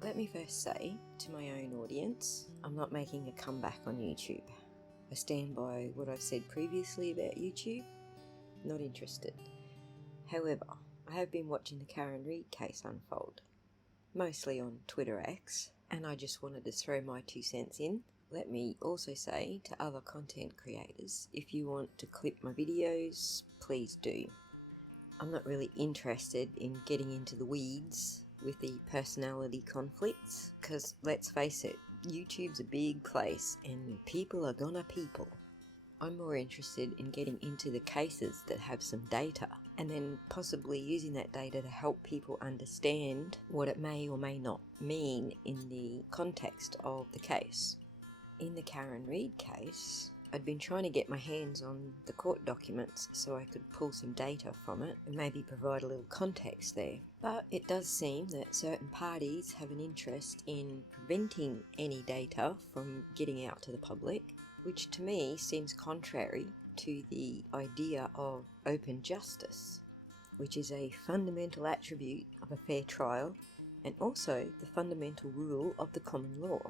Let me first say to my own audience, I'm not making a comeback on YouTube. I stand by what I've said previously about YouTube. Not interested. However, I have been watching the Karen Read case unfold, mostly on Twitter X, and I just wanted to throw my 2 cents in. Let me also say to other content creators, if you want to clip my videos, please do. I'm not really interested in getting into the weeds with the personality conflicts, because let's face it, YouTube's a big place and people are gonna people. I'm more interested in getting into the cases that have some data, and then possibly using that data to help people understand what it may or may not mean in the context of the case. In the Karen Read case, I'd been trying to get my hands on the court documents so I could pull some data from it and maybe provide a little context there. But it does seem that certain parties have an interest in preventing any data from getting out to the public, which to me seems contrary to the idea of open justice, which is a fundamental attribute of a fair trial and also the fundamental rule of the common law.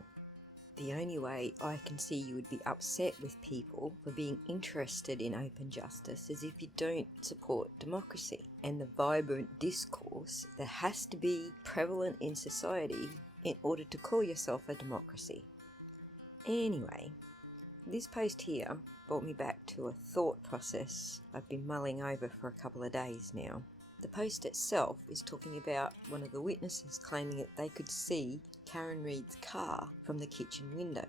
The only way I can see you would be upset with people for being interested in open justice is if you don't support democracy and the vibrant discourse that has to be prevalent in society in order to call yourself a democracy. Anyway, this post here brought me back to a thought process I've been mulling over for a couple of days now. The post itself is talking about one of the witnesses claiming that they could see Karen Read's car from the kitchen window.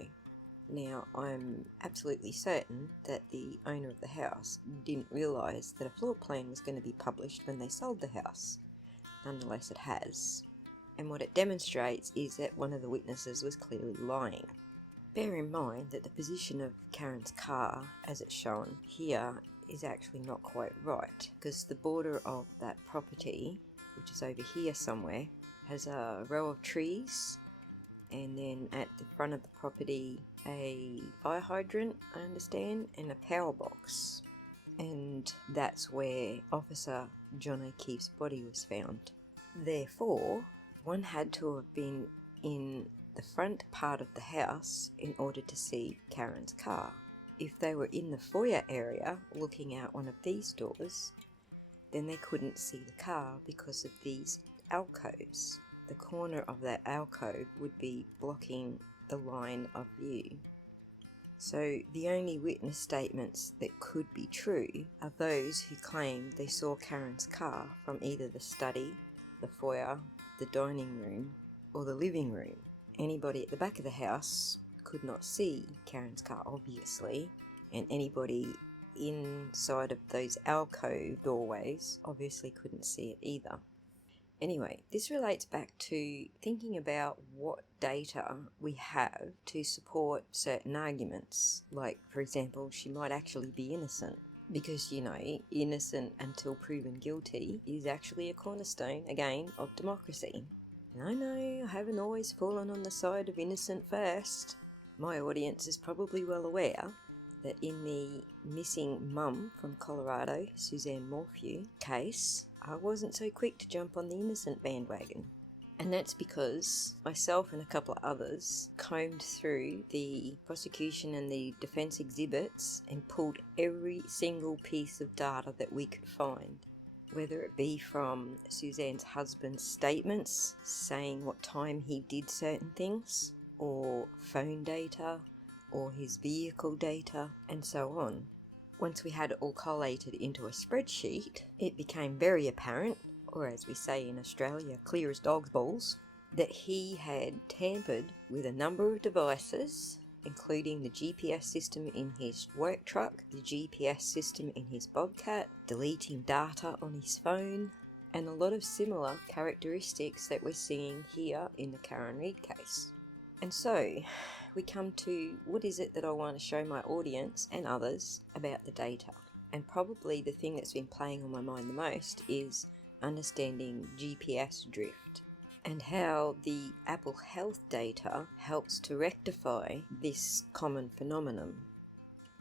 Now, I'm absolutely certain that the owner of the house didn't realise that a floor plan was going to be published when they sold the house. Nonetheless, it has. And what it demonstrates is that one of the witnesses was clearly lying. Bear in mind that the position of Karen's car, as it's shown here, is actually not quite right, because the border of that property, which is over here somewhere, has a row of trees, and then at the front of the property a fire hydrant, I understand, and a power box. And that's where Officer John O'Keefe's body was found. Therefore, one had to have been in the front part of the house in order to see Karen's car. If they were in the foyer area looking out one of these doors, then they couldn't see the car because of these alcoves. The corner of that alcove would be blocking the line of view. So the only witness statements that could be true are those who claim they saw Karen's car from either the study, the foyer, the dining room, or the living room. Anybody at the back of the house could not see Karen's car, obviously, and anybody inside of those alcove doorways obviously couldn't see it either. Anyway, this relates back to thinking about what data we have to support certain arguments. Like, for example, she might actually be innocent, because, innocent until proven guilty is actually a cornerstone, again, of democracy. I know, I haven't always fallen on the side of innocent first. My audience is probably well aware that in the missing mum from Colorado, Suzanne Morphew case, I wasn't so quick to jump on the innocent bandwagon. And that's because myself and a couple of others combed through the prosecution and the defence exhibits and pulled every single piece of data that we could find. Whether it be from Suzanne's husband's statements saying what time he did certain things, or phone data, or his vehicle data, and so on. Once we had it all collated into a spreadsheet, it became very apparent, or as we say in Australia, clear as dog's balls, that he had tampered with a number of devices, including the GPS system in his work truck, the GPS system in his Bobcat, deleting data on his phone, and a lot of similar characteristics that we're seeing here in the Karen Read case. And so, we come to what is it that I want to show my audience and others about the data. And probably the thing that's been playing on my mind the most is understanding GPS drift, and how the Apple Health data helps to rectify this common phenomenon.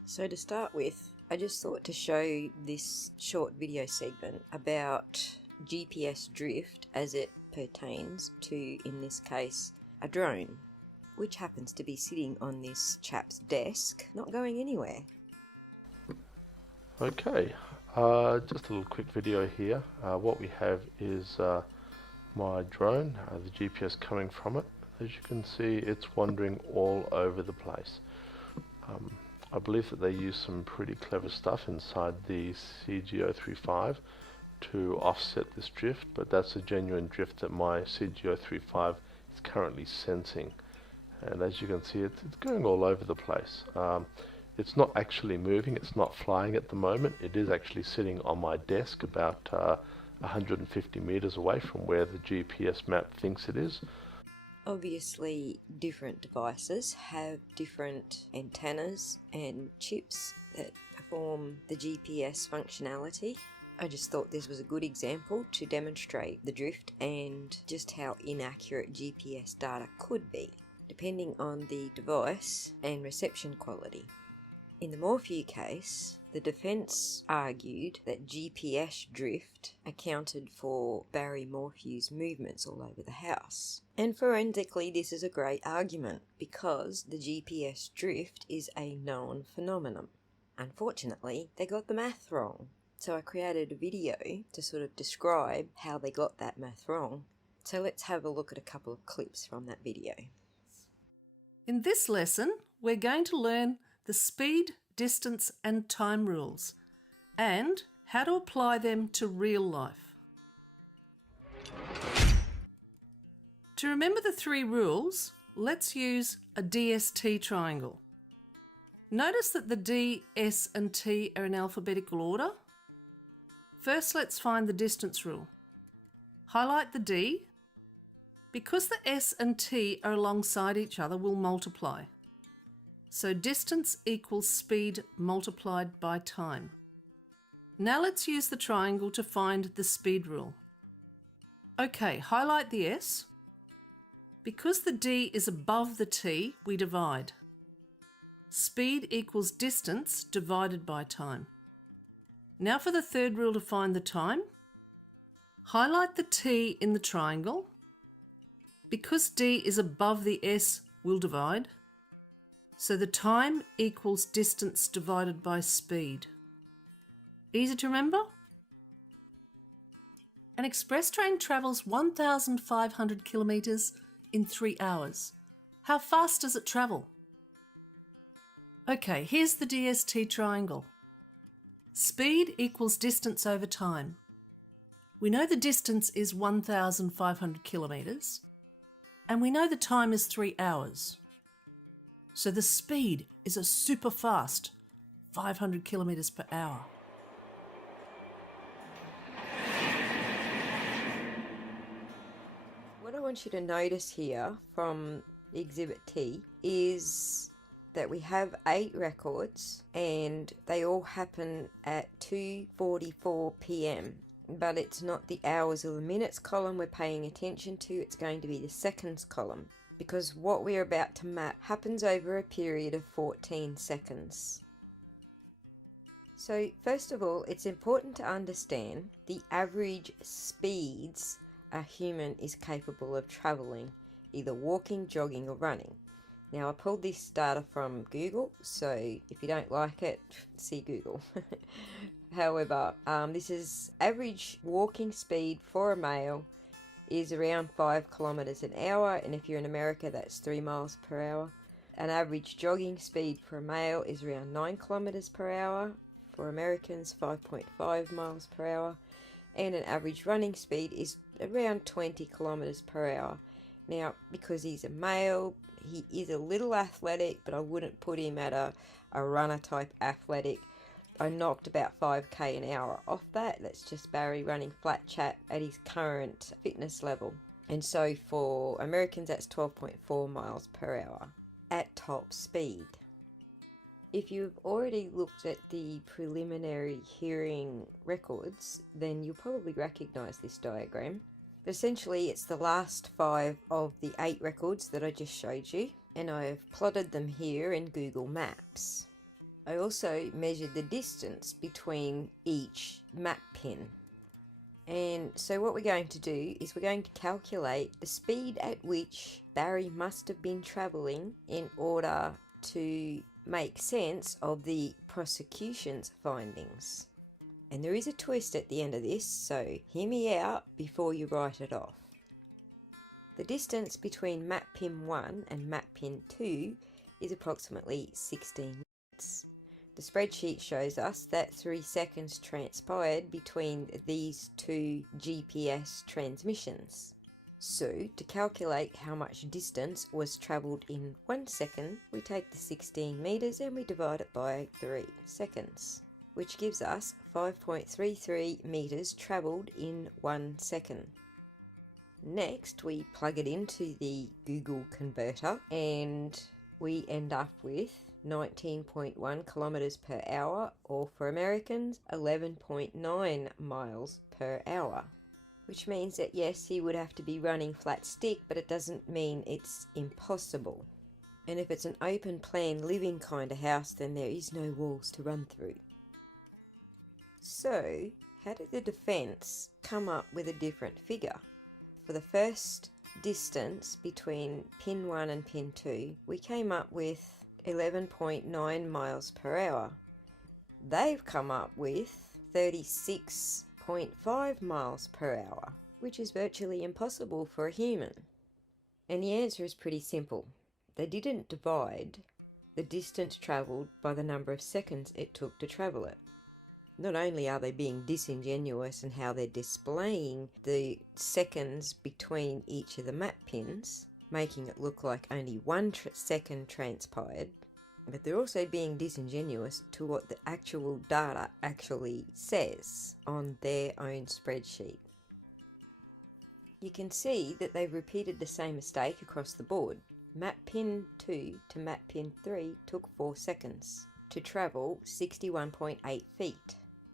So to start with, I just thought to show this short video segment about GPS drift as it pertains to, in this case, a drone, which happens to be sitting on this chap's desk, not going anywhere. Okay, just a little quick video here. What we have is my drone, the GPS coming from it. As you can see, it's wandering all over the place. I believe that they use some pretty clever stuff inside the CG035 to offset this drift, but that's a genuine drift that my CG035 is currently sensing. And as you can see, it's going all over the place. It's not actually moving, it's not flying at the moment. It is actually sitting on my desk about 150 meters away from where the GPS map thinks it is. Obviously, different devices have different antennas and chips that perform the GPS functionality. I just thought this was a good example to demonstrate the drift and just how inaccurate GPS data could be, depending on the device and reception quality. In the Morphew case, the defence argued that GPS drift accounted for Barry Morphew's movements all over the house. And forensically, this is a great argument because the GPS drift is a known phenomenon. Unfortunately, they got the math wrong. So I created a video to sort of describe how they got that math wrong. So let's have a look at a couple of clips from that video. In this lesson, we're going to learn the speed, distance and time rules and how to apply them to real life. To remember the three rules, let's use a DST triangle. Notice that the D, S and T are in alphabetical order. First, let's find the distance rule. Highlight the D. Because the S and T are alongside each other, we'll multiply. So distance equals speed multiplied by time. Now let's use the triangle to find the speed rule. Okay, highlight the S. Because the D is above the T, we divide. Speed equals distance divided by time. Now for the third rule to find the time. Highlight the T in the triangle. Because D is above the S, we'll divide. So the time equals distance divided by speed. Easy to remember? An express train travels 1,500 kilometres in 3 hours. How fast does it travel? Okay, here's the DST triangle. Speed equals distance over time. We know the distance is 1,500 kilometres, and we know the time is 3 hours. So the speed is a super fast 500 kilometres per hour. What I want you to notice here from Exhibit T is that we have 8 records and they all happen at 2:44 p.m. But it's not the hours or the minutes column we're paying attention to, it's going to be the seconds column, because what we're about to map happens over a period of 14 seconds. So first of all, it's important to understand the average speeds a human is capable of travelling, either walking, jogging or running. Now I pulled this data from Google, so if you don't like it, see Google. However, this is average walking speed for a male is around 5 kilometers an hour, and if you're in America that's 3 miles per hour. An average jogging speed for a male is around 9 kilometers per hour, for Americans 5.5 miles per hour, and an average running speed is around 20 kilometers per hour. Now, because he's a male, he is a little athletic, but I wouldn't put him at a runner type athletic. I knocked about 5k an hour off that. That's just Barry running flat chat at his current fitness level. And so for Americans, that's 12.4 miles per hour at top speed. If you've already looked at the preliminary hearing records, then you'll probably recognise this diagram. But essentially, it's the last 5 of the 8 records that I just showed you, and I've plotted them here in Google Maps. I also measured the distance between each map pin, And so what we're going to do is we're going to calculate the speed at which Barry must have been travelling in order to make sense of the prosecution's findings. And there is a twist at the end of this, so hear me out before you write it off. The distance between map pin 1 and map pin 2 is approximately 16 minutes. The spreadsheet shows us that 3 seconds transpired between these two GPS transmissions. So, to calculate how much distance was travelled in 1 second, we take the 16 metres and we divide it by 3 seconds, which gives us 5.33 metres travelled in 1 second. Next, we plug it into the Google converter and we end up with 19.1 kilometres per hour, or for Americans, 11.9 miles per hour. Which means that yes, he would have to be running flat stick, but it doesn't mean it's impossible. And if it's an open plan living kind of house, then there is no walls to run through. So, how did the defence come up with a different figure? For the first distance between pin 1 and pin 2, we came up with 11.9 miles per hour. They've come up with 36.5 miles per hour, which is virtually impossible for a human. And the answer is pretty simple. They didn't divide the distance travelled by the number of seconds it took to travel it. Not only are they being disingenuous in how they're displaying the seconds between each of the map pins, making it look like only 1 second transpired, but they're also being disingenuous to what the actual data actually says on their own spreadsheet. You can see that they've repeated the same mistake across the board. Map pin 2 to map pin 3 took 4 seconds to travel 61.8 feet.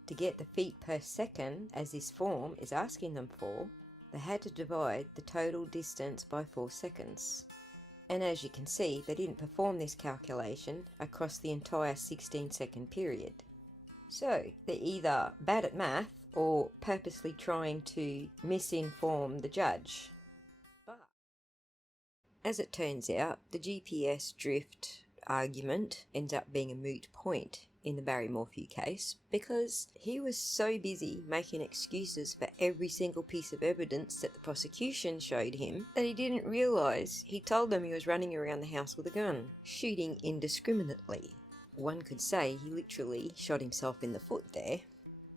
To get the feet per second, as this form is asking them for, they had to divide the total distance by 4 seconds. And as you can see, they didn't perform this calculation across the entire 16-second period. So, they're either bad at math or purposely trying to misinform the judge. But as it turns out, the GPS drift argument ends up being a moot point in the Barry Morphew case, because he was so busy making excuses for every single piece of evidence that the prosecution showed him that he didn't realise he told them he was running around the house with a gun, shooting indiscriminately. One could say he literally shot himself in the foot there.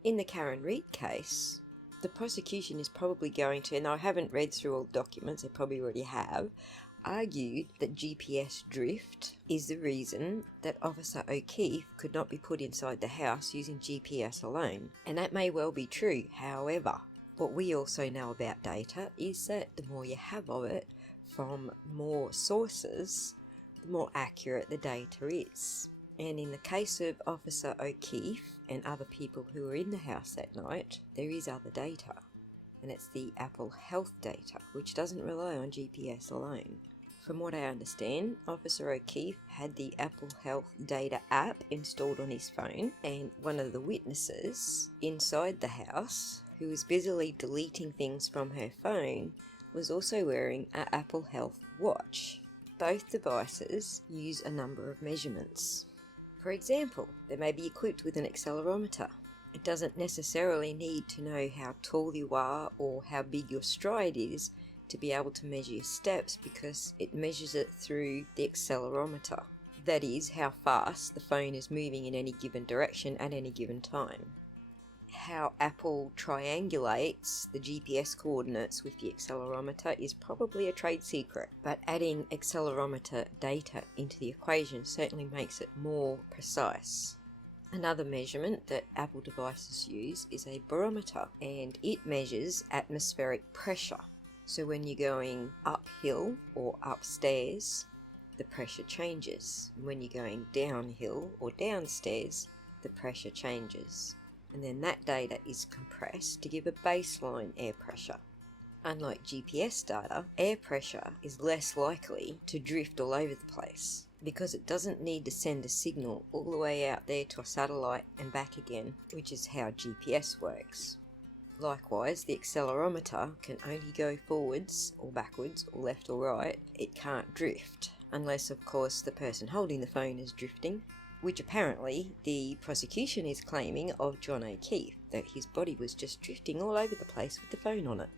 In the Karen Reid case, the prosecution is probably going to, and I haven't read through all the documents, I probably already have, argued that GPS drift is the reason that Officer O'Keefe could not be put inside the house using GPS alone. And that may well be true. However, what we also know about data is that the more you have of it from more sources, the more accurate the data is. And in the case of Officer O'Keefe and other people who were in the house that night, there is other data. And it's the Apple Health data, which doesn't rely on GPS alone. From what I understand, Officer O'Keefe had the Apple Health data app installed on his phone, and one of the witnesses inside the house, who was busily deleting things from her phone, was also wearing an Apple Health watch. Both devices use a number of measurements. For example, they may be equipped with an accelerometer. It doesn't necessarily need to know how tall you are or how big your stride is to be able to measure your steps, because it measures it through the accelerometer. That is, how fast the phone is moving in any given direction at any given time. How Apple triangulates the GPS coordinates with the accelerometer is probably a trade secret, but adding accelerometer data into the equation certainly makes it more precise. Another measurement that Apple devices use is a barometer, and it measures atmospheric pressure. So when you're going uphill or upstairs, the pressure changes. When you're going downhill or downstairs, the pressure changes. And then that data is compressed to give a baseline air pressure. Unlike GPS data, air pressure is less likely to drift all over the place, because it doesn't need to send a signal all the way out there to a satellite and back again, which is how GPS works. Likewise, the accelerometer can only go forwards or backwards or left or right. It can't drift, unless of course the person holding the phone is drifting, which apparently the prosecution is claiming of John O'Keefe, that his body was just drifting all over the place with the phone on it.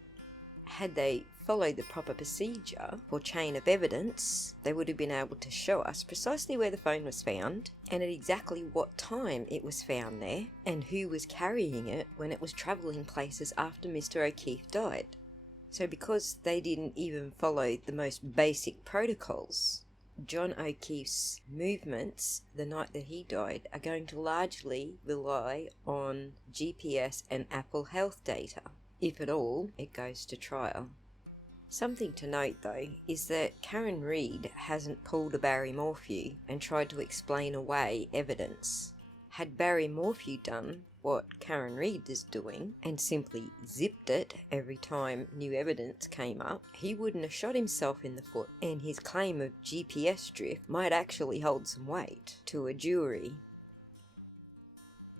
Had they followed the proper procedure or chain of evidence, they would have been able to show us precisely where the phone was found and at exactly what time it was found there and who was carrying it when it was travelling places after Mr. O'Keefe died. So because they didn't even follow the most basic protocols, John O'Keefe's movements the night that he died are going to largely rely on GPS and Apple Health data. If at all, it goes to trial. Something to note though is that Karen Reid hasn't pulled a Barry Morphew and tried to explain away evidence. Had Barry Morphew done what Karen Reid is doing and simply zipped it every time new evidence came up, he wouldn't have shot himself in the foot, and his claim of GPS drift might actually hold some weight to a jury.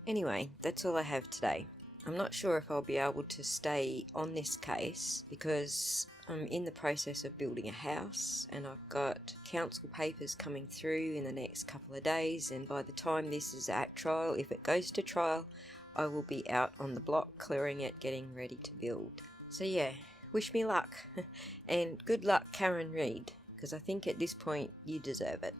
Anyway, that's all I have today. I'm not sure if I'll be able to stay on this case because I'm in the process of building a house and I've got council papers coming through in the next couple of days, and by the time this is at trial, if it goes to trial, I will be out on the block clearing it, getting ready to build. So yeah, wish me luck and good luck Karen Reid, because I think at this point you deserve it.